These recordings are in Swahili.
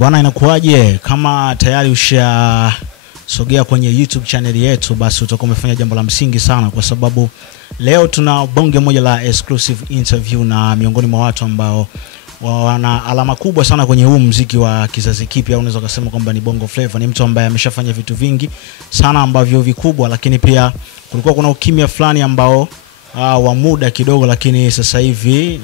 Bwana, inakuaje? Kama tayari sogea kwenye YouTube channel yetu, basi utakuwa umefanya jambo la msingi sana, kwa sababu leo tuna bonge moja la exclusive interview na miongoni mwa watu ambao wana alama kubwa sana kwenye huu muziki wa kizazi kipya. Unaweza kusema kwamba ni Bongo Flava. Ni mtu ambaye ameshafanya vitu vingi sana ambavyo vikubwa, lakini pia kulikuwa kuna ukimya fulani ambao wa muda kidogo, lakini sasa hivi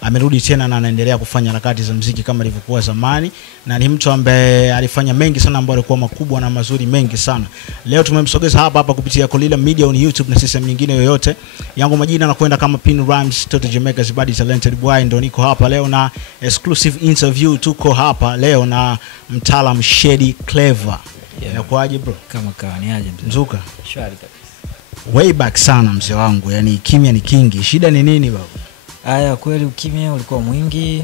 amerudi tena na anaendelea kufanya harakati za muziki kama ilivyokuwa zamani, na ni mtu ambaye alifanya mengi sana ambayo yalikuwa makubwa na mazuri mengi sana. Leo tumemsogeza hapa kupitia Kolila Media on YouTube na system nyingine yoyote. Yangu majina anakwenda kama Pin Rhymes, Toto Jamaica, Zibadi Talented Boy, ndo niko hapa leo na exclusive interview. Tuko hapa leo na mtaalamu Shady Clever. Inakuaje bro? Kama kawaida aje mzee? Nzuka. Shwari kabisa. Way back sana mzee wangu, yani kimya ni kingi. Shida ni nini baba? Haya, kweli ukimya ulikuwa mwingi.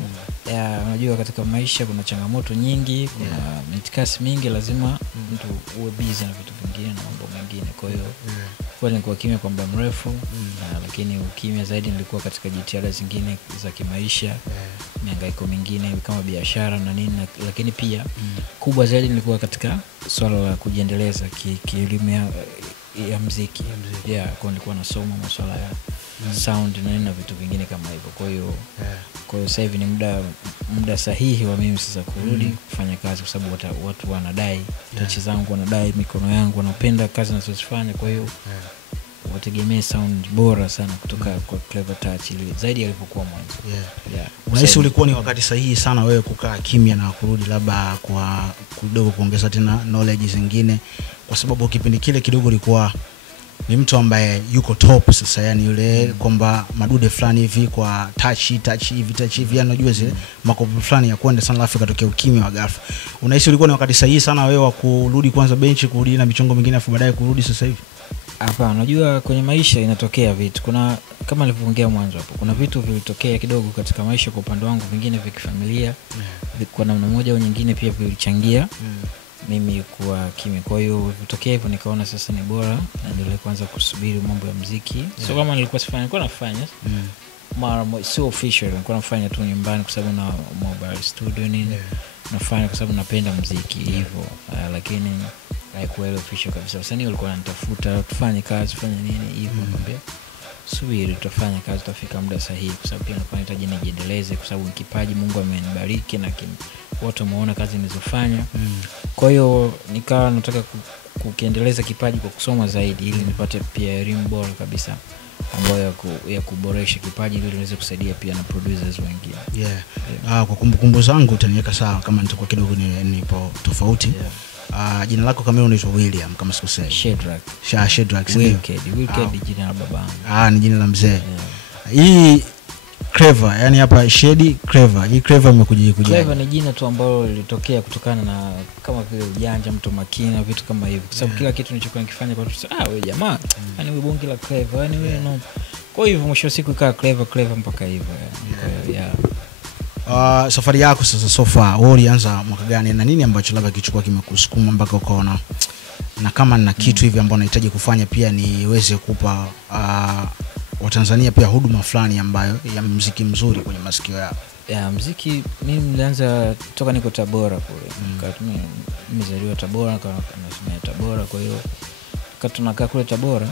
Unajua katika maisha kuna changamoto nyingi, kuna mitikasi mingi, lazima mtu uwe busy na vitu vingine na mambo mengine. Kwa hiyo kweli nilikuwa kimya kwa muda mrefu, lakini ukimya zaidi nilikuwa katika jitihada zingine za kimaisha, mihangaiko mingine kama biashara na nini, lakini pia kubwa zaidi nilikuwa katika swala la kujiendeleza kielimu ya muziki. Kwa nilikuwa nasoma masuala ya sound na nini na vitu vingine kama hivyo. Kwa hiyo sasa hivi ni muda sahihi wa mimi sasa kurudi kufanya kazi, kwa sababu watu wanadai touch zangu, wanadai mikono yangu, wanapenda kazi ninazozifanya. Kwa hiyo wategemea sound bora sana kutoka kwa Clever Touch ile zaidi yalipokuwa mwanzo. Unahisi ulikuwa ni wakati sahihi sana wewe kukaa kimya na kurudi labda kwa kidogo kuongeza tena knowledge zingine, kwa sababu kipindi kile kidogo ulikuwa ni mtu ambaye yuko top sasa, yani yule kwamba madude fulani hivi kwa touch hivi, yani unajua zile makopo fulani ya kwenda sana, alafu katokea ukimya wa ghafla. Unahisi ulikuwa ni wakati sahihi sana wewe wa kurudi kwanza benchi, kurudi na michongo mingine, afu baadaye kurudi sasa hivi? Hapa unajua kwenye maisha inatokea vitu. Kuna kama nilivyoongea mwanzo hapo, kuna vitu vilitokea kidogo katika maisha kwa upande wangu, vingine vya kifamilia, kwa namna moja au nyingine pia vilichangia mimi kuwa kimya. Kwa hiyo vitokea hivyo nikaona sasa ni bora naendelee kwanza kusubiri mambo ya muziki. So kama nilikuwa nafanya mara sio official, nilikuwa nafanya tu nyumbani kwa sababu na mobile studio nini, nafanya kwa sababu napenda muziki hivyo, lakini haikuwa official kabisa. Sasa nilikuwa nanitafuta tufanye kazi, fanya nini hivyo, niambia subiri tutafanya kazi, tutafika muda sahihi, kwa sababu pia nahitaji nijiendeleze, kwa sababu kipaji Mungu amenibariki na watu wameona kazi nilizofanya. Kwa hiyo nikawa nataka kukiendeleza kipaji kwa kusoma zaidi, ili nipate pia elimu bora kabisa ambayo ya kuboresha kipaji, ili niweze kusaidia pia na producers wengine. Kwa kumbukumbu zangu utaniweka sawa kama nitakuwa kidogo nipo tofauti. Jina lako kamili unaitwa William kama sikosei? Shedrack. Wilked jina la babangu. Ni jina la mzee. Hii Clever, yani hapa Shady Clever. Hii Clever imekuja. Clever ni jina tu ambalo lilitokea kutokana na kama vile ujanja, mtu makini na vitu kama hivyo. Kwa sababu kila kitu nilichokuwa nikifanya kwa watu, wewe jamaa, yani wewe bonge la Clever, yani wewe no. Kwa hivyo mwisho siku ikawa Clever mpaka hivyo. Safari yako sasa so far, wewe ulianza mwaka gani na nini ambacho labda kichukua kimekusukuma mpaka ukaona na kama na kitu hivi ambacho nahitaji kufanya pia niweze kupa Watanzania pia huduma fulani ambayo ya muziki mzuri kwenye masikio yao? Muziki mimi nilianza toka niko Tabora kule. Mimi nimezaliwa Tabora, nasomea Tabora, kwa hiyo tunakaa kule Tabora.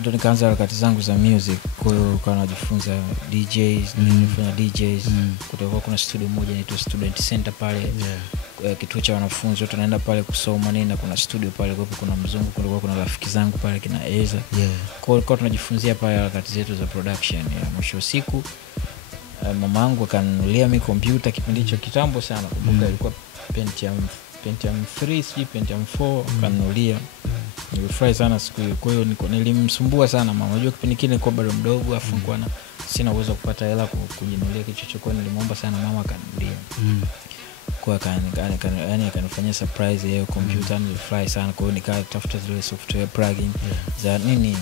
Ndio nikaanza harakati zangu za music. Kwa hiyo kana najifunza DJs, nilifanya DJs. Kutoka kuna studio moja inaitwa Student Center pale, kituo cha wanafunzi, watu wanaenda pale kusoma nini, na kuna studio pale, kwa kuna mzungu, kulikuwa kuna rafiki zangu pale kina Eza. Kwa hiyo tunajifunzia pale harakati zetu za production. Mwisho siku mamangu akanunulia mimi kompyuta kipindi hicho kitambo sana, kumbuka ilikuwa Pentium 3, Pentium 4 akanunulia. Nilifurahi sana siku hiyo. Kwa hiyo nilimsumbua sana mama. Unajua kipindi kile nilikuwa bado mdogo, afu nilikuwa sina uwezo kupata hela kujinunulia kitu chochote. Kwa hiyo nilimwomba sana mama akanunulia. Kwa akanifanyia surprise hiyo kompyuta. Nilifurahi sana. Kwa hiyo nikatafuta zile software plugin za nini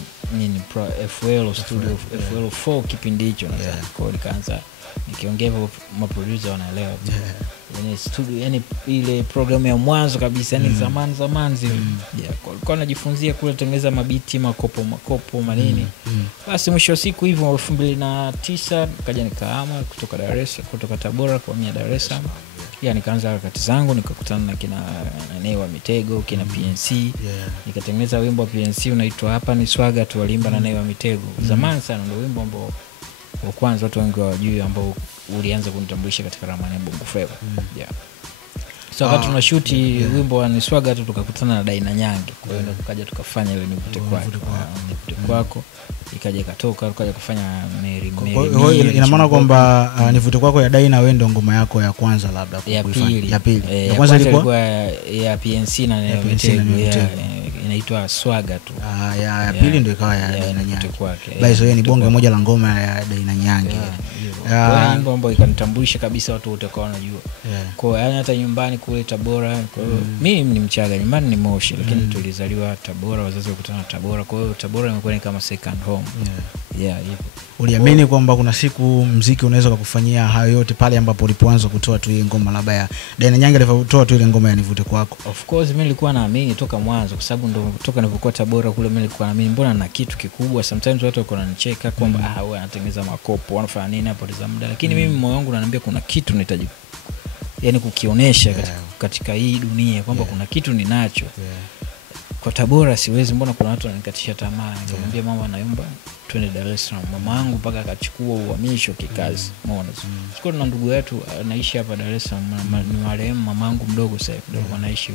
FL Studio, FL4 kipindi hicho. Kwa hiyo nikaanza nikiongea hivyo maproducer wanaelewa. Yani studio, yani ile program ya mwanzo kabisa, yani zamani zile. Kwa najifunzia kule tengeneza mabiti, makopo manini. Basi mwisho siku hivyo 2009 kaja nikahama kutoka Tabora kwa mia Dar es Salaam. nikaanza harakati zangu, nikakutana na kina Nay wa Mitego, kina PNC. Nikatengeneza wimbo wa PNC unaitwa Hapa Ni Swaga tu, walimba na Nay wa Mitego. Zamani sana, ndio wimbo ambao wa kwanza watu wengi hawajui, ambao ulianza kunitambulisha katika ramani ya Bongo Flava. So wakati tunashoot wimbo wa Ni Swaga tu tukakutana na Daina Nyange. Kwa hiyo tukaja tukafanya ile Nivute Kwako. Ikaja ikatoka, tukaja kufanya Mary. Ina maana kwamba Nivute Kwako ya Daina wewe ndio ngoma yako ya kwanza labda kuifanya. Ya pili. Ya kwanza ilikuwa ya PNC na Mitego, inaitwa Swaga tu. Ya pili ndio ikawa ya Daina Nyange. Basi hiyo ni bonge moja la ngoma ya Daina Nyange. Kwa nyimbo ambayo ikanitambulisha kabisa, watu wote kwa wanajua. Kwa hiyo hata nyumbani kule Tabora, kwa hiyo mimi ni Mchaga, nyumbani ni Moshi, lakini tulizaliwa Tabora, wazazi wakutana Tabora. Kwa hiyo Tabora imekuwa ni kama second home. Hivyo. Uliamini kwamba kuna siku muziki unaweza kukufanyia hayo yote pale ambapo ulipoanza kutoa tu ile ngoma labda ya Daina Nyange alivyotoa tu ile ngoma ya Nivute Kwako? Of course mimi nilikuwa naamini toka mwanzo, kwa sababu ndo toka nilipokuwa Tabora kule mimi nilikuwa naamini mbona na kitu kikubwa. Sometimes watu wako wananicheka kwamba wewe anatengeneza makopo, wanafanya nini hapo za muda, lakini mimi moyo wangu unaniambia kuna kitu nahitaji kukionyesha katika hii dunia, kwamba kuna kitu ninacho. Kwa Tabora siwezi, mbona kuna watu wananikatisha tamaa. Nikamwambia mama, naomba twende Dar es Salaam. Mama yangu mpaka akachukua uhamisho kikazi. Umeona? Siko na ndugu yetu anaishi hapa Dar es Salaam, ni marehemu mama yangu mdogo sasa ndio anaishi.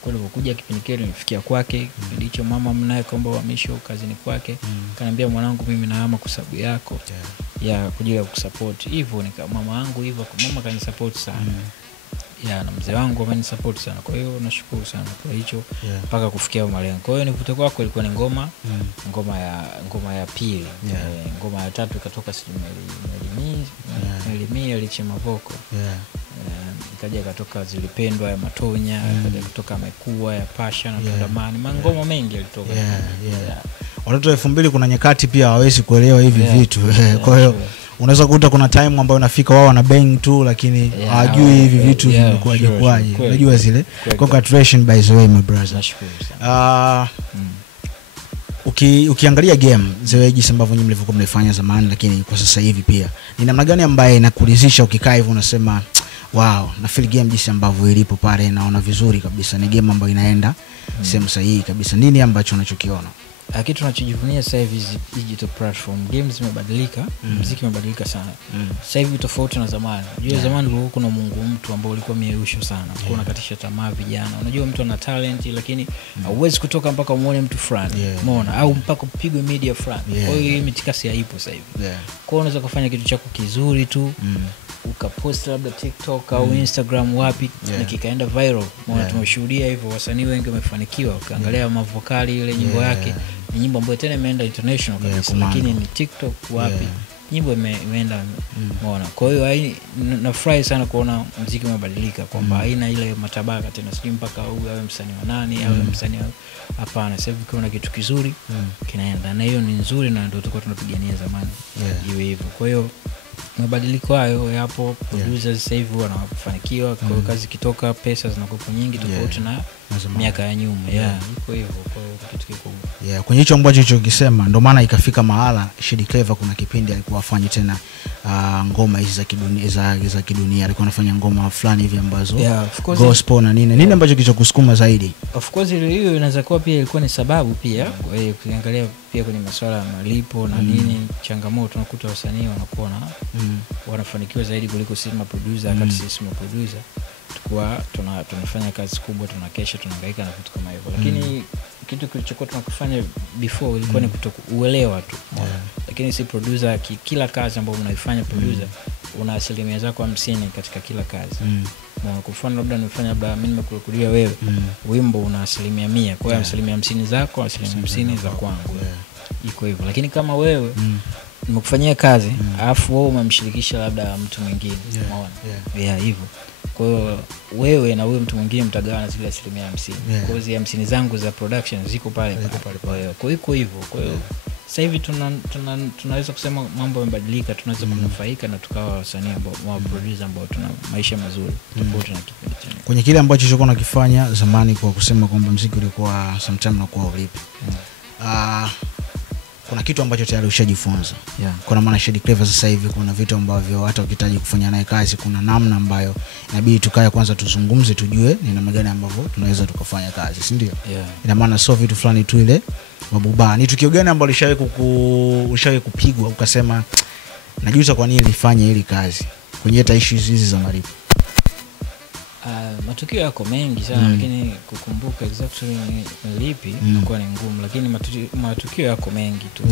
Kwa hiyo kuja kipindi kile nilifikia kwake, ndicho mama mnaye kwamba uhamisho kazini kwake. Kaniambia mwanangu, mimi nahama kwa sababu yako. Ya kujia kusupport. Hivyo mama yangu hivyo, mama kanisupport sana. Na mzee wangu amenisupport sana. Kwa hiyo nashukuru sana kwa hicho mpaka kufikia malengo. Kwa hiyo Nivute Kwako ilikuwa ni ngoma ya pili. Ngoma ya tatu ikatoka Melimi alichema voko. Ikaja ikatoka Zilipendwa ya Matonya, ikaja kutoka Amekuwa ya Pasha na Tundamani. Mangoma mengi yalitoka. Watoto 2000 kuna nyakati pia hawezi kuelewa hivi vitu. Kwa hiyo unaweza kukuta kuna time ambayo unafika wao wana bang tu, lakini hawajui hivi vitu vimekuaje kwaje. Unajua zile. Congratulations by the way my brother. Nashukuru sana. Ukiangalia game zewe jinsi ambavyo nyinyi mlivyokuwa mnafanya zamani, lakini kwa sasa hivi pia ni namna gani ambaye inakuridhisha ukikaa hivyo unasema wow, na feel game jinsi ambavyo ilipo pale, naona vizuri kabisa, ni game ambayo inaenda sehemu sahihi kabisa. Nini ambacho unachokiona? Kitu tunachojivunia sasa hivi digital platform, games zimebadilika, muziki umebadilika sana. Sasa hivi tofauti na zamani. Unajua zamani kulikuwa kuna Mungu mtu ambao ulikuwa mierusho sana. Kulikuwa unakatisha tamaa vijana. Unajua mtu ana talent lakini hauwezi kutoka mpaka umuone mtu fulani. Umeona? Au mpaka upigwe media fulani. Kwa hiyo hii mitikasi haipo sasa hivi. Kwa hiyo unaweza kufanya kitu chako kizuri tu. Ukapost labda TikTok au Instagram wapi na kikaenda viral. Maana tumeshuhudia hivyo, wasanii wengi wamefanikiwa. Ukiangalia Mavokali ile nyimbo yake ni nyimbo ambayo tena imeenda international kabisa, lakini ni TikTok wapi nyimbo imeenda. Umeona? Kwa hiyo nafurahi sana kuona muziki umebadilika, kwamba haina ile matabaka tena, sijui mpaka huyu awe msanii wa nani au msanii. Hapana, sasa hivi kuna kitu kizuri kinaenda, na hiyo ni nzuri, na ndio tulikuwa tunapigania zamani iwe hivyo. Kwa hiyo mabadiliko hayo yapo. Producers sasa hivi wanafanikiwa, kwa kazi kitoka pesa zinakuwa nyingi tofauti na miaka ya nyuma. Iko hivyo, kwa kitu kikubwa. Kwenye hicho ambacho ukisema ndio maana ikafika mahala Shady Clever kuna kipindi alikuwa afanye tena ngoma hizi za kidunia, alikuwa anafanya ngoma fulani hivi ambazo gospel na nini ambacho kilichokusukuma zaidi? Of course hiyo inaweza kuwa pia ilikuwa ni sababu pia, ukiangalia pia kwenye masuala ya malipo na nini, changamoto tunakuta wasanii wanakuwa wanafanikiwa zaidi kuliko sisi producer. Wakati sisi producer tukua tunafanya kazi kubwa, tunakesha, tunahangaika na vitu kama hivyo, lakini kitu kilichokuwa tunakufanya before ilikuwa ni kutokuelewa tu. Lakini si producer, kila kazi ambayo unaifanya producer una asilimia zako 50 katika kila kazi. Kwa mfano labda nimefanya mimi nimekurudia wewe wimbo una asilimia 100, kwa hiyo asilimia 50 zako, asilimia 50 za kwangu. Iko hivyo. Lakini kama wewe nimekufanyia kazi alafu wewe umemshirikisha labda mtu mwingine, umeona? Hivyo. Kwa hiyo wewe na wewe mtu mwingine mtagawana zile asilimia 50. Kwa hiyo 50 zangu za production ziko pale. Kwa hiyo iko hivyo. Kwa hiyo sasa hivi tunaweza kusema mambo yamebadilika, tunaweza kunufaika na tukawa wasanii ambao producer ambao tuna maisha mazuri tofauti na kipindi cha nyuma. Kwenye kile ambacho ulikuwa unakifanya zamani, kwa kusema kwamba muziki ulikuwa sometime unakuwa ulipi. kuna kitu ambacho tayari ushajifunza. Yeah. Kuna maana Shady Clever sasa hivi kuna vitu ambavyo hata ukihitaji kufanya naye kazi kuna namna ambayo inabidi tukae kwanza tuzungumze tujue ni namna gani ambavyo tunaweza tukafanya kazi, si ndio? Yeah. Ina maana sio vitu fulani tu ile mabuba. Ni tukio gani ambalo ushawahi kupigwa ukasema najuta kwa nini nilifanya hili kazi kwenye hata issues hizi za malipo? Matukio yako mengi sana lakini kukumbuka exactly ni lipi inakuwa ni ngumu, lakini matukio yako mengi tu.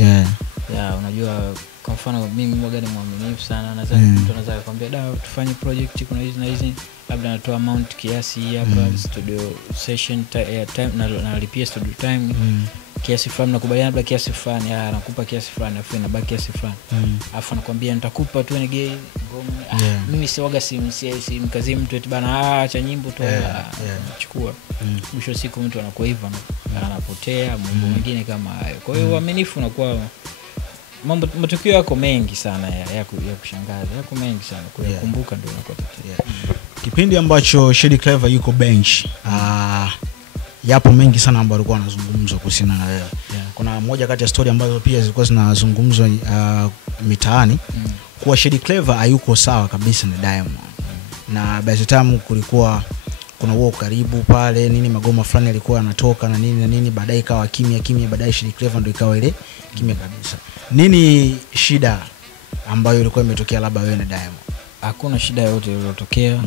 Yeah, unajua kwa mfano mimi mmoja ni mwaminifu sana, nadhani mtu anaweza kukwambia tufanye project kuna hizi na hizi, labda natoa amount kiasi hapa studio session time na nalipia studio time kiasi fulani, nakubaliana labda kiasi fulani, nakupa kiasi fulani afu inabaki kiasi fulani. Afu anakuambia nitakupa tu ni gay ngoma. Mimi siwaga simkazi mtu eti bana acha nyimbo tu chukua. Mwisho siku mtu anakuwa hivyo anapotea mambo mengine kama hayo. Kwa hiyo uaminifu unakuwa matukio yako mengi sana ya kushangaza, yako mengi sana kukumbuka ndio inakuwa tatizo. Kipindi ambacho Shady Clever yuko bench, yapo mengi sana ambayo alikuwa anazungumzwa kuhusiana na wewe. Kuna moja kati ya story ambazo pia zilikuwa zinazungumzwa mitaani kuwa Shady Clever hayuko sawa kabisa na Diamond. Na by the time kulikuwa kuna wao karibu pale nini, magoma fulani alikuwa anatoka na nini, baadaye ikawa kimya, baadaye Shady Clever ndio ikawa ile kimya kabisa. Nini shida ambayo ilikuwa imetokea labda wewe na Diamond? Hakuna shida yote iliyotokea,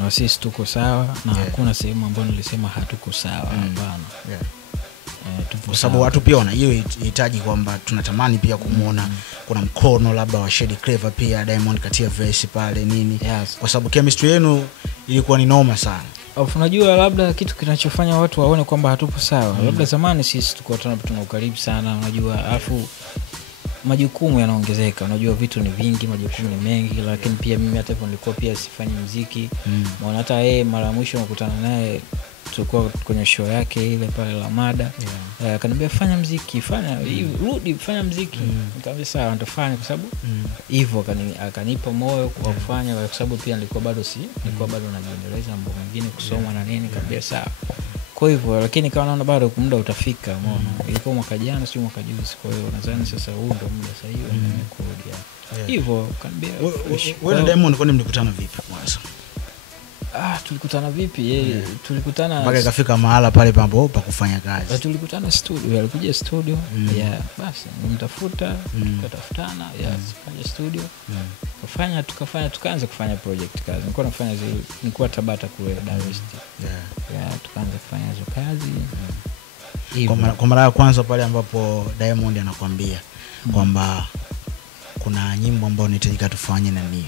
na sisi tuko sawa na hakuna sehemu ambayo nilisema hatuko sawa, hapana. Kwa sababu watu pia wana hiyo hitaji kwamba tunatamani pia kumuona kuna mkono labda wa Shady Clever pia Diamond katia verse pale nini. Kwa sababu chemistry yenu ilikuwa ni noma sana. Unajua labda kitu kinachofanya watu waone kwamba hatupo sawa, labda zamani sisi tulikuwa tuna ukaribu sana, unajua, afu majukumu yanaongezeka, unajua vitu ni vingi, majukumu ni mengi, lakini pia mimi hata hivyo nilikuwa pia sifanyi muziki. Maana hata mara mwisho nakutana naye tulikuwa kwenye show yake ile pale La Mada. Akaniambia fanya muziki, rudi fanya muziki. Nikamwambia sawa nitafanya, kwa sababu hivyo akanipa moyo kwa kufanya, kwa sababu pia nilikuwa bado najiendeleza mambo mengine kusoma na nini. Nikamwambia sawa. Kwa hivyo lakini kama naona bado muda utafika, umeona. Ilikuwa mwaka jana sio mwaka juzi, kwa hiyo nadhani sasa huu ndio muda sahihi nimekurudia. Hivyo kaniambia wewe na Diamond kwani mlikutana vipi kwanza? Tulikutana vipi? Tulikutana mpaka ikafika mahala pale pambo pa kufanya kazi. Tulikutana studio, alikuja studio. Basi nimtafuta, tukatafutana, kaja studio. Tukafanya tukaanza kufanya project kazi. Nilikuwa Tabata kule Dar es Salaam. Tukaanza kufanya hizo kazi. Kwa mara ya kwanza pale ambapo Diamond anakuambia kwamba kuna nyimbo ambayo nihitajika tufanye na Nio,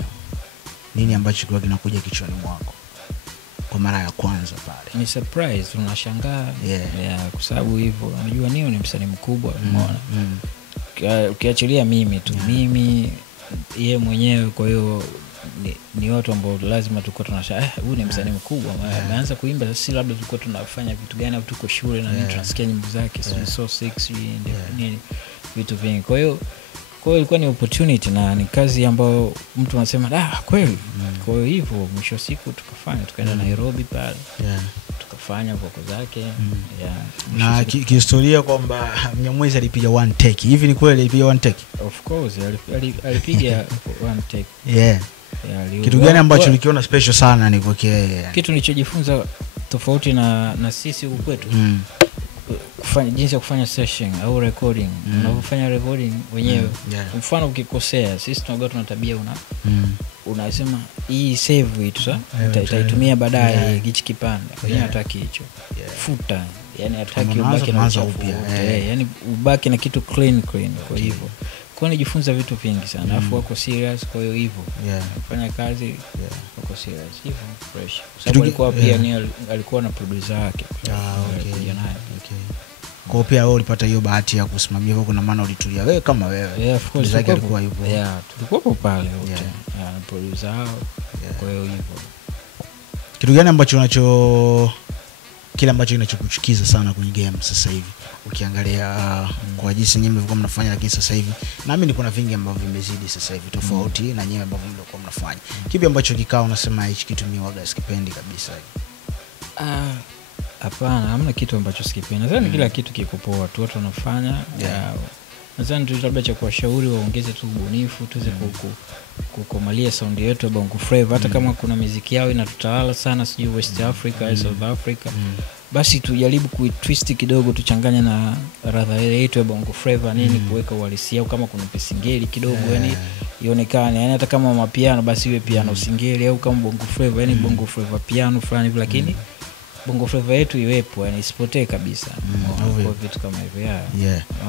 nini ambacho kilikuwa kinakuja kichwani mwako kwa mara ya kwanza pale? Ni surprise, unashangaa. Kwa sababu hivyo unajua Nio ni msanii mkubwa, umeona. Ukiachilia mimi tu, mimi yeye mwenyewe, kwa hiyo ni watu ambao lazima tulikuwa tunashangaa, huyu ni msanii mkubwa, ameanza kuimba. Sisi labda tulikuwa tunafanya vitu gani, au tuko shule na tunasikia nyimbo zake so sexy nini vitu vingi. Kwa hiyo ilikuwa ni opportunity na ni kazi ambayo mtu anasema kweli. Kwa hiyo hivyo mwisho siku tukaenda Nairobi pale. Tukafanya voko zake. Na kihistoria kwamba Mnyamwezi alipiga one take. Hivi ni kweli alipiga one take? Of course alipiga one take. Kitu gani ambacho ulikiona special sana ni kwake? Kitu nilichojifunza tofauti na sisi huko kwetu. Kufanya jinsi ya kufanya session au recording. Unapofanya recording wenyewe, mfano ukikosea, sisi tuna tabia unasema hii save it itaitumia baadaye hichi kipande. Wenyewe hataki hicho. Futa. Yani hataki ubaki na uchafu. Yani ubaki na kitu clean. Kwa hivyo kwa nijifunza vitu vingi sana. Alafu wako serious, kwa hiyo hivyo. Kufanya kazi wako serious hivyo fresh. Sababu alikuwa pia alikuwa na producer wake. Kuja naye. Kwa pia wewe ulipata hiyo bahati ya kusimamia huko, na maana ulitulia wewe kama wewe. Of course alikuwa hivyo. Tulikuwa pale wote. Producer wao. Kwa hiyo hivyo. Kitu gani ambacho kile ambacho kinachokuchukiza sana kwenye game sasa hivi ukiangalia kwa jinsi nyinyi mlikuwa mnafanya, lakini sasa hivi naamini kuna vingi ambavyo vimezidi sasa hivi tofauti na nyinyi ambavyo mlikuwa mnafanya? Kipi ambacho kikao unasema hichi kitu mimi waga sikipendi kabisa? Hapana, hamna kitu ambacho sikipendi. Nadhani kila kitu kiko poa tu, watu wanafanya. nadhani tu labda cha kuwashauri waongeze tu ubunifu, tuweze kukomalia sound yetu ya Bongo Flava, hata kama kuna muziki yao inatutawala sana, sijui West Africa, South Africa, basi tujaribu kuitwist kidogo, tuchanganye na radha yetu ya Bongo Flava nini, kuweka uhalisia, au kama kuna singeli kidogo yani ionekane, yani hata kama mapiano basi iwe piano singeli, au kama Bongo Flava yani Bongo Flava piano fulani hivi, lakini Bongo Flava yetu iwepo, yani isipotee kabisa. Kwa vitu kama hivyo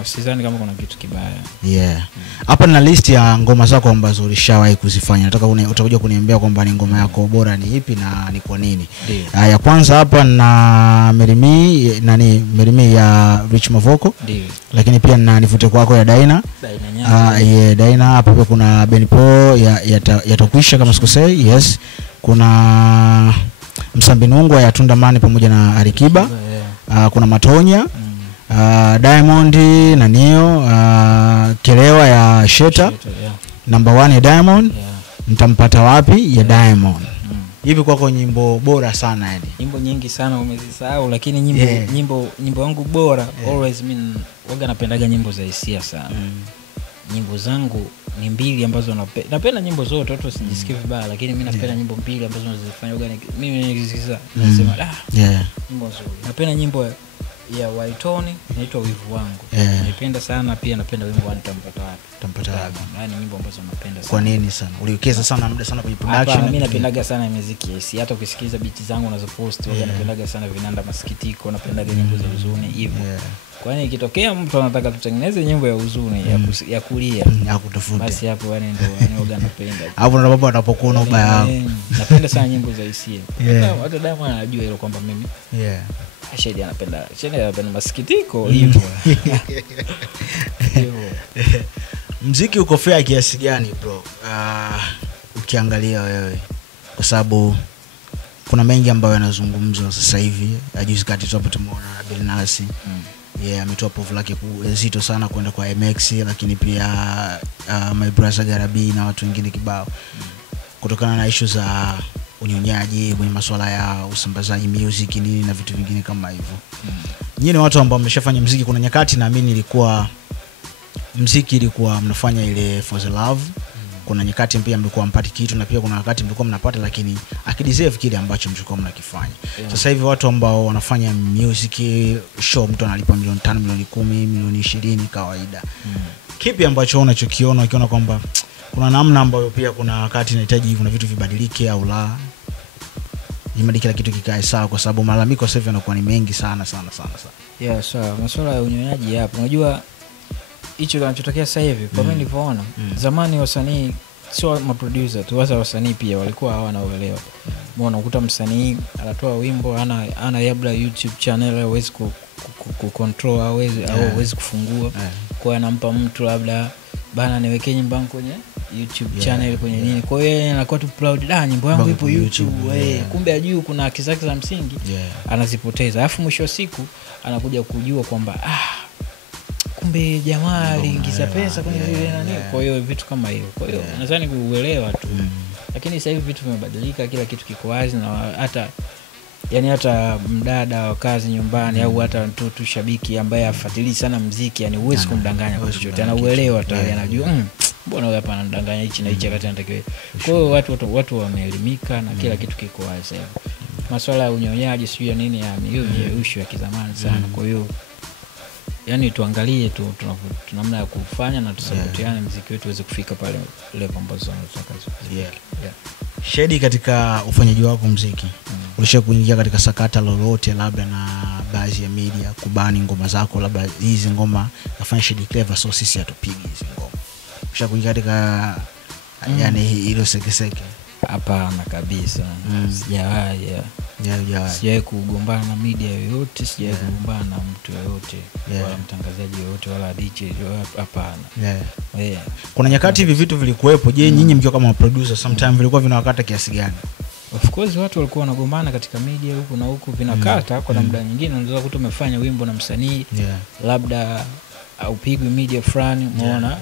sidhani kama kuna kitu kibaya. Hapa na list ya ngoma zako ambazo ulishawahi kuzifanya. Nataka utakuja kuniambia kwamba ni ngoma yako bora ni ipi na ni kwa nini. Ya kwanza hapa na Merimi ya Rich Mavoko. Lakini pia na Nivute Kwako ya Daina. Daina hapa pia kuna Benipo yatakwisha kama sikosei. Yes. Kuna Msambinungwa ya Tundamani pamoja na Alikiba. Kuna Matonya, Diamond na Nio, Kelewa ya Sheta, number 1 ya Diamond, Nitampata Wapi ya Diamond. Hivi kwako nyimbo bora sana yani? Nyimbo nyingi sana umezisahau, lakini nyimbo yangu bora always waga napendaga nyimbo za hisia sana. Nyimbo zangu ni mbili ambazo napenda nyimbo zote, watu wasijisikie vibaya, lakini mimi napenda nyimbo mbili ambazo nazifanya mimi nikisikiza nasema nyimbo nzuri. Napenda nyimbo ya Waitoni inaitwa Wivu Wangu. Naipenda sana, pia napenda wimbo wa Nitampata Wapi. Yani nyimbo ambazo napenda sana. Kwa nini sana? Uliwekeza sana muda sana kwenye production? Mimi napendaga sana muziki hisi, hata ukisikiza beat zangu unazopost napendaga sana vinanda masikitiko, napendaga nyimbo za huzuni hivyo. Kwani ikitokea mtu anataka tutengeneze nyimbo ya huzuni ya kulia, ya kutafuta, basi hapo yani ndio waga napenda. Hapo ndo baba anapokuwa na ubaya. Napenda sana nyimbo za hisia. Hata Diamond anajua hilo kwamba mimi Shady anapenda masikitiko hivyo. Muziki uko fair kiasi gani bro? Ukiangalia wewe, kwa sababu kuna mengi ambayo yanazungumzwa sasa hivi. Juzi kati hapo tumeona Bilnas ametoa povu lake zito sana kwenda kwa MX, lakini pia My Brother Garabi na watu wengine kibao, kutokana na issue za unyonyaji kwenye masuala ya usambazaji music nini na vitu vingine kama hivyo. Nyinyi ni watu ambao mmeshafanya muziki, kuna nyakati naamini ilikuwa muziki ilikuwa mnafanya ile for the love. Kuna nyakati pia mlikuwa mpati kitu, na pia kuna wakati mlikuwa mnapata lakini akideserve kile ambacho mlikuwa mnakifanya. Sasa hivi watu ambao wanafanya music show, mtu analipa milioni 5, milioni 10, milioni 20 kawaida. Kipi ambacho unachokiona ukiona kwamba kuna namna ambayo pia kuna wakati inahitaji kuna vitu vibadilike au la? Imadi kila kitu kikae sawa, kwa sababu malalamiko sasa hivi yanakuwa ni mengi sana. Sawa. Masuala ya unyonyaji hapo, unajua hicho kinachotokea sasa hivi kwa mimi nilivyoona, zamani wasanii sio ma-producer tu, wasanii pia walikuwa hawana uelewa. Umeona, ukuta msanii anatoa wimbo ana labda YouTube channel, hawezi ku control, hawezi kufungua. Kwa anampa mtu labda bana niwekee nyimbo yangu kwenye YouTube channel kwenye nini. Kwa hiyo anakuwa tu proud, nyimbo yangu ipo YouTube. Kumbe ajui kuna haki zake za msingi anazipoteza. Alafu mwisho wa siku anakuja kujua kwamba kumbe jamaa aliingiza pesa kwenye vile nani. Kwa hiyo vitu kama hiyo. Kwa hiyo nadhani kuelewa tu. Lakini sasa hivi vitu vimebadilika, kila kitu kiko wazi, na hata mdada wa kazi nyumbani au hata mtu shabiki ambaye afuatilia sana muziki, yani huwezi kumdanganya kwa chochote. Anauelewa tayari, anajua mbona hapa anadanganya hichi na hichi wakati anatakiwa. Kwa hiyo watu wameelimika na kila kitu kiko wazi. Masuala ya unyonyaji sio nini, hiyo ni issue ya kizamani sana. Kwa hiyo yani tuangalie tu namna ya kufanya na tusapotiane muziki wetu uweze kufika pale level ambazo tunataka. Shady, katika ufanyaji wako muziki ulisha kuingia katika sakata lolote labda na baadhi ya media kubani ngoma zako, labda hizi ngoma nafanya Shady Clever so sisi hatupigi hizi ngoma? Ulisha kuingia katika yani hilo sekeseke? Hapana kabisa. Sijawahi kugombana na media yoyote, sijawahi kugombana na mtu yoyote, wala mtangazaji yoyote, wala DJ, hapana. Kuna nyakati hivi vitu vilikuwepo. Je, nyinyi mkiwa kama producer sometimes vilikuwa vinawakata kiasi gani? Of course watu walikuwa wanagombana katika media huku na huku, vinakata kwa muda nyingine. Unaweza kuta umefanya wimbo na msanii labda au pigwe media fulani, umeona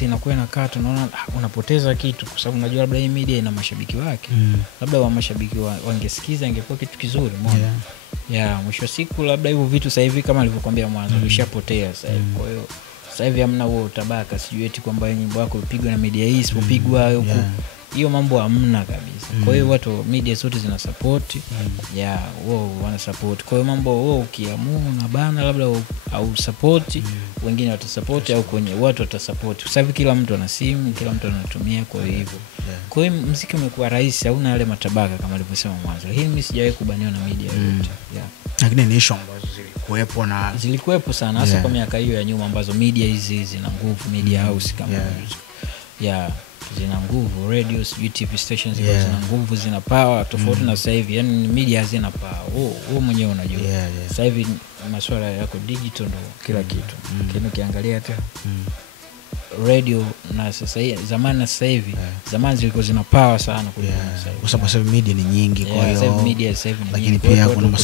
inakuwa inakata, unaona unapoteza kitu, kwa sababu unajua labda hii media ina mashabiki wake. Labda wa mashabiki wangesikiza ingekuwa kitu kizuri, umeona. Mwisho siku labda hivyo vitu sasa hivi kama nilivyokuambia mwanzo vishapotea sasa hivi. Kwa hiyo Sasa hivi hamna huo tabaka, sijui eti kwamba nyimbo yako ipigwe na media hii isipopigwa huko. Hiyo mambo hamna kabisa. Kwa hiyo watu media zote zina support. Wao wana support. Kwa hiyo mambo wao ukiamua na bana labda au support, wengine watasupport au kwenye watu watasupport. Sasa hivi kila mtu ana simu, kila mtu anatumia, kwa hivyo. Kwa hiyo muziki umekuwa rahisi, hauna yale matabaka kama alivyosema mwanzo. Lakini mimi sijawahi kubaniwa na media yote. Lakini ni issue ambazo zilikuwepo sana hasa kwa miaka hiyo ya nyuma ambazo media hizi zina nguvu, media house kama zina nguvu, radio, TV stations zina nguvu, zina power tofauti na sasa hivi. Yani media hazina power. Wewe mwenyewe unajua. Sasa hivi masuala yako digital ndo kila kitu. Lakini ukiangalia hata radio na sasa hivi, zamani na sasa hivi, zamani zilikuwa zina power sana kuliko sasa hivi. Kwa sababu sasa media ni nyingi, kwa hiyo sasa media sasa hivi ni lakini pia kuna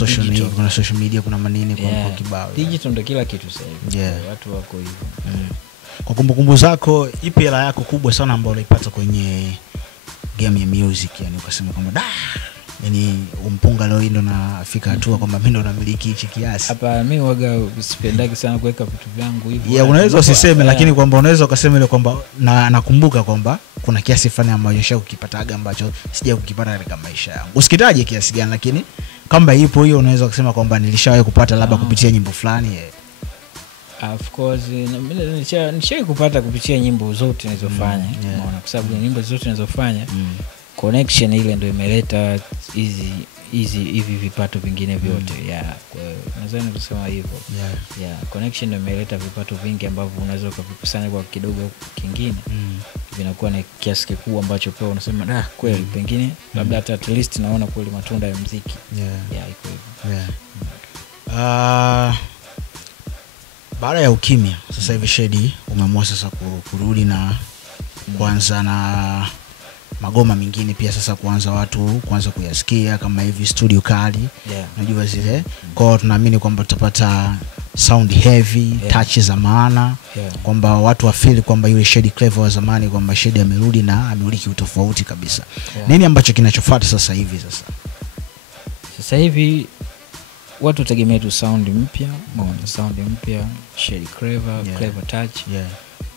social media, kuna manini kwa kibao. Digital ndo kila kitu sasa hivi. Watu wako hivyo. Kwa kumbukumbu zako, ipi hela yako kubwa sana ambayo unaipata kwenye game ya music, yani ukasema kwamba yani umpunga leo ndo nafika hatua kwamba mimi ndo namiliki hichi kiasi? Hapa mimi waga usipendagi sana kuweka vitu vyangu hivyo. Unaweza usiseme, lakini kwamba unaweza ukasema ile kwamba nakumbuka kwamba kuna kiasi fulani ambacho nishakukipataga ambacho sija kukipata katika maisha yangu. Usikitaje kiasi gani, lakini kama ipo hiyo unaweza kusema kwamba nilishawahi kupata labda kupitia nyimbo fulani. Of course nishawahi kupata kupitia nyimbo zote nilizofanya. Unaona, kwa sababu nyimbo zote nilizofanya connection ile ndio imeleta hivi vipato vingine vyote. Kwa nadhani kusema hivyo. Connection ndio imeleta vipato vingi ambavyo unaweza kuvikusanya kwa kidogo kingine. Vinakuwa na kiasi kikubwa ambacho pia unasema kweli pengine labda hata at least naona kweli matunda ya muziki. Iko hivyo. Baada ya ukimya sasa hivi Shady umeamua sasa kurudi na kuanza na magoma mengine pia, sasa kuanza kuyasikia kama hivi studio kali. Unajua zile. Kwa hiyo tunaamini kwamba tutapata sound heavy, touches za maana, kwamba watu wa feel kwamba yule Shady Clever wa zamani, kwamba Shady amerudi na amerudi kiutofauti kabisa. Nini ambacho kinachofuata sasa hivi? Sasa hivi watu tegemea tu sound mpya, sound mpya, Shady Clever, Clever touch.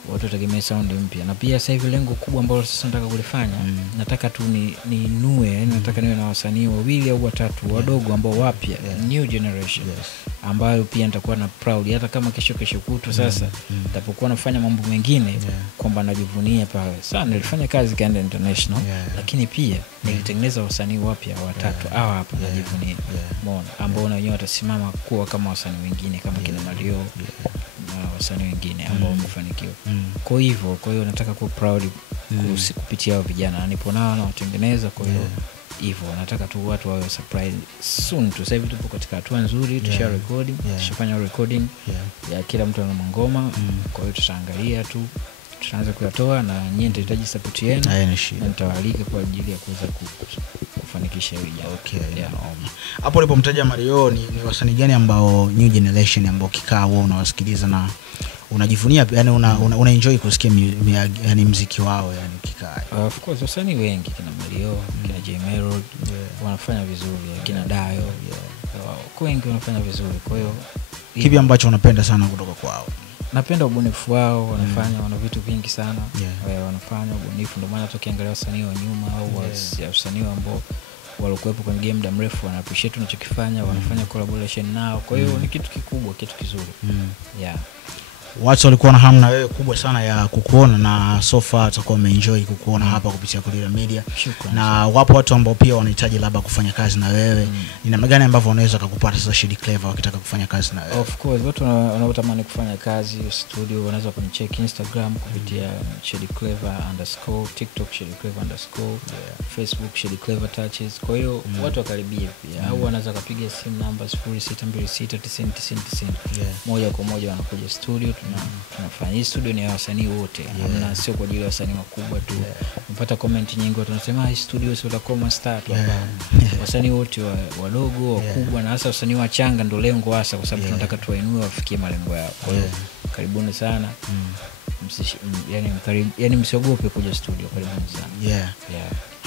Watu tegemea sound mpya. Na pia sasa hivi lengo kubwa ambalo sasa nataka kulifanya, nataka tu niinue, yani nataka niwe na wasanii wawili au watatu wadogo ambao wapya, new generation. Ambayo pia nitakuwa na proud hata kama kesho kutu sasa nitapokuwa nafanya mambo mengine kwamba najivunia pale. Sasa nilifanya kazi kaenda international, lakini pia nilitengeneza wasanii wapya watatu hapa najivunia. Umeona, ambao na wenyewe watasimama kuwa kama wasanii wengine kama kina Mario na wasanii wengine ambao wamefanikiwa. Kwa hiyo nataka kuwa proud kupitia hao vijana. Nipo nao na watengeneza, kwa hiyo hivyo nataka tu watu wawe surprise soon tu. Sasa hivi tupo katika hatua nzuri, tusha recording, tushafanya recording ya kila mtu ana ngoma. Kwa hiyo tutaangalia tu, tutaanza kuyatoa na nyinyi mtahitaji support yenu na nitawaalika kwa ajili ya kuweza kufanikisha hiyo. Hapo ulipomtaja Mario, ni wasanii gani ambao new generation ambao kikaa wewe unawasikiliza na unajivunia, yani una enjoy kusikia yani muziki wao, yani kikaa? Of course wasanii wengi, kina Mario, kina J Melody wanafanya vizuri, kina Dayo, kwa wengi wanafanya vizuri. Kwa hiyo kipi ambacho unapenda sana kutoka kwao? Napenda ubunifu wao, wana vitu vingi sana. Wanafanya ubunifu, ndio maana tukiangalia wasanii wa nyuma au wasanii ambao walikuwepo kwenye game muda mrefu wana appreciate tunachokifanya, wanafanya collaboration nao. Kwa hiyo ni kitu kikubwa, kitu kizuri. Watu walikuwa na hamu na wewe kubwa sana ya kukuona, na so far tutakuwa umeenjoy kukuona hapa kupitia Kulira Media. Na wapo watu ambao pia wanahitaji labda kufanya kazi na wewe. Ni namna gani ambavyo unaweza kukupata sasa Shady Clever wakitaka kufanya kazi na wewe? Of course watu wanaotamani kufanya kazi studio wanaweza kunicheck Instagram kupitia Shady Clever _, TikTok Shady Clever _ Facebook Shady Clever touches. Kwa hiyo watu wakaribie pia, au wanaweza kupiga simu namba 0626909090. Moja kwa moja wanakuja studio. Tunafanya hii studio ni ya wasanii wote, hamna, sio kwa ajili ya wasanii wakubwa tu. Mpata comment nyingi watu wanasema hii studio sio la Koma Star tu. Wasanii wote wadogo, wakubwa, na hasa wasanii wachanga ndio lengo hasa, kwa sababu tunataka tuwainue wafikie malengo yao. Kwa hiyo karibuni sana. Yani msiogope kuja studio, karibuni sana.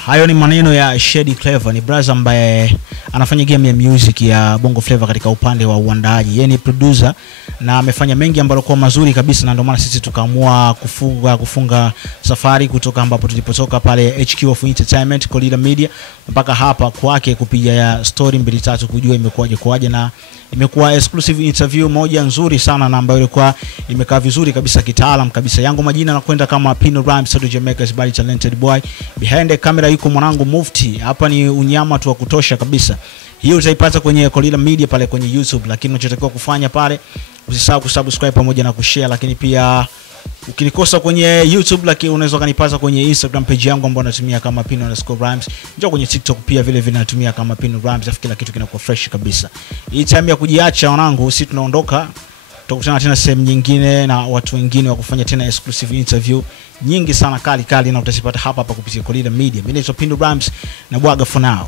hayo ni maneno ya Shady Clever. Ni brother ambaye anafanya game ya music ya Bongo Flava katika upande wa uandaaji. Yeye ni producer na amefanya mengi ambayo kwa mazuri kabisa, na ndio maana sisi tukaamua kufunga safari kutoka ambapo tulipotoka pale HQ of Entertainment Kolila Media mpaka hapa kwake kupiga ya story 2-3 kujua imekuwaje, na imekuwa exclusive interview moja nzuri sana na ambayo ilikuwa imekaa vizuri kabisa kitaalam kabisa. Yangu majina nakwenda kama Pino Rhymes, Studio Jamaica's body talented boy. Behind the camera yuko mwanangu Mufti. Hapa ni unyama tu wa kutosha kabisa. Hiyo utaipata kwenye Kolila Media pale kwenye YouTube, lakini unachotakiwa kufanya pale usisahau kusubscribe pamoja na kushare, lakini pia ukinikosa kwenye YouTube lakini unaweza kanipata kwenye Instagram page yangu ambayo natumia kama Pino_Rhymes. Njoo kwenye TikTok pia vile vile natumia kama Pino Rhymes, afu kila kitu kinakuwa fresh kabisa. Hii time ya kujiacha wanangu, sisi tunaondoka. Tutakutana tena sehemu nyingine na watu wengine wa kufanya tena exclusive interview nyingi sana kali na utazipata hapa kupitia Kolila Media. Mimi naitwa Pino Rhymes na bwaga for now.